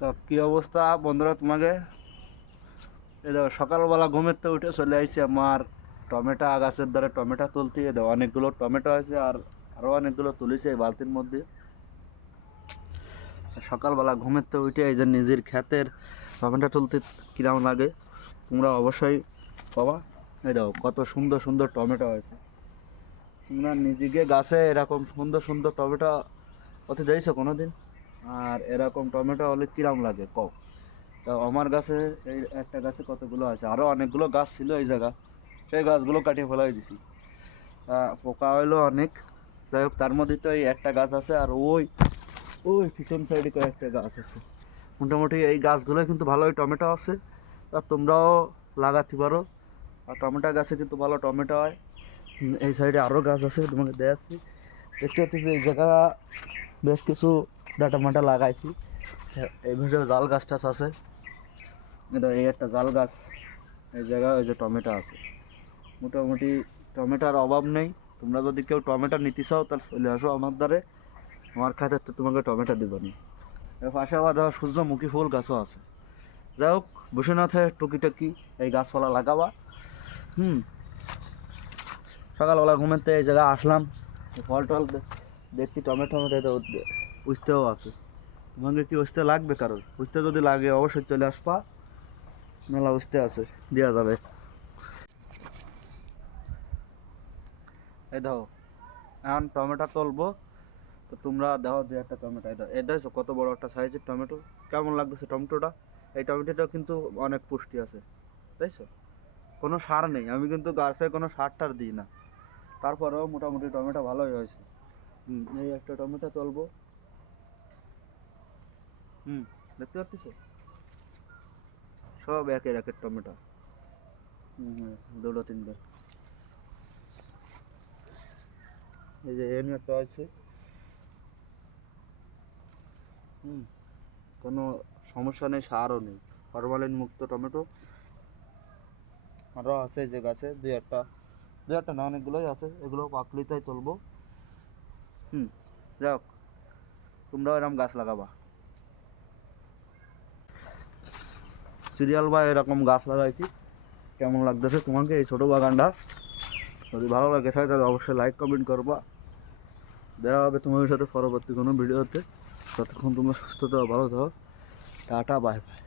তো কী অবস্থা বন্ধুরা, তোমাকে এই দেখো সকালবেলা ঘুমের তো উঠে চলে আইছি আমার টমেটো গাছের দ্বারা টমেটো তুলতে গিয়ে দেখো অনেকগুলো টমেটো আছে আর আরও অনেকগুলো তুলেছে এই বালতির মধ্যে। সকালবেলা ঘুমের তো উঠে এই যে নিজের ক্ষেতের টমেটো তুলতে কিরম লাগে তোমরা অবশ্যই পাবা। এই দেখো কত সুন্দর সুন্দর টমেটো আছে। তোমরা নিজেকে গাছে এরকম সুন্দর সুন্দর টমেটো হতে দিয়েছো কোনো দিন? আর এরকম টমেটো হলে কিরম লাগে কও। তা আমার গাছে এই একটা গাছে কতগুলো আছে, আরও অনেকগুলো গাছ ছিল এই জায়গা, সেই গাছগুলো কাটিয়ে ফেলাই দিছি। পোকা হইলো অনেক। যাই হোক, তার মধ্যে তো এই একটা গাছ আছে আর ওই ওই পিছন সাইডে কয়েকটা গাছ আছে। মোটামুটি এই গাছগুলো কিন্তু ভালোই টমেটো আছে, তা তোমরাও লাগাতে পারো। আর টমেটো গাছে কিন্তু ভালো টমেটো হয়। এই সাইডে আরও গাছ আছে, তোমাকে দেখাচ্ছি। দেখতে পাচ্ছি এই জায়গা বেশ কিছু ডাটা মাটা লাগাইছি। এই ভিডিও জাল গাছ টাছ আছে। এটা এই একটা জাল গাছ, এই জায়গায় ওই যে টমেটো আছে। মোটামুটি টমেটোর অভাব নেই। তোমরা যদি কেউ টমেটো নিতে চাও তাহলে চলে আসো আমার দ্বারে, আমার খাতে তো তোমাকে টমেটো দেবো নি। এর পাশে আবার ধর সূর্যমুখী ফুল গাছও আছে। যাই হোক, বসে না থাকে টুকিটাকি এই গাছপালা লাগাবা। সকালবেলা ঘুমেতে এই জায়গায় আসলাম, ফল টল দেখছি টমেটো টমেটো উঠতেও আছে। তোমাকে কি উঠতে লাগবে? কারোর উঠতে যদি লাগে অবশ্যই চলে আসবা, মেলা উঠতে আছে, দেওয়া যাবে। এই দেখো এখন টমেটো তুলবো, তো তোমরা দেখো যে একটা টমেটো এই দেখো কত বড় একটা সাইজের টমেটো। কেমন লাগতেছে টমেটোটা? এই টমেটোটা কিন্তু অনেক পুষ্টি আছে, তাইছো? কোনো সার নেই, আমি কিন্তু গাছে কোনো সার টার দিই না, তারপরেও মোটামুটি টমেটো ভালোই হয়েছে। এই একটা টমেটো তুলবো। দেখতে পাচ্ছ সব একের একের টমেটো। দুটো তিনটে এই যে এনে একটা আছে। কোনো সমস্যা নেই, সারও নেই, ফরমালিন মুক্ত টমেটো। আরও আছে যে গাছে দুই একটা না অনেকগুলোই আছে, এগুলো পাকলিটাই তুলবো। যাক, তোমরাও এরকম গাছ লাগাবা, সিরিয়াল বা এরকম গাছ লাগাইছি। কেমন লাগতেছে তোমাকে এই ছোটো বাগানটা? যদি ভালো লাগে থাকে তাহলে অবশ্যই লাইক কমেন্ট করবা। দেখা হবে তোমাদের সাথে পরবর্তী কোনো ভিডিওতে। ততক্ষণ তোমরা সুস্থ থাকো, ভালো থাকো। Tata, bye bye.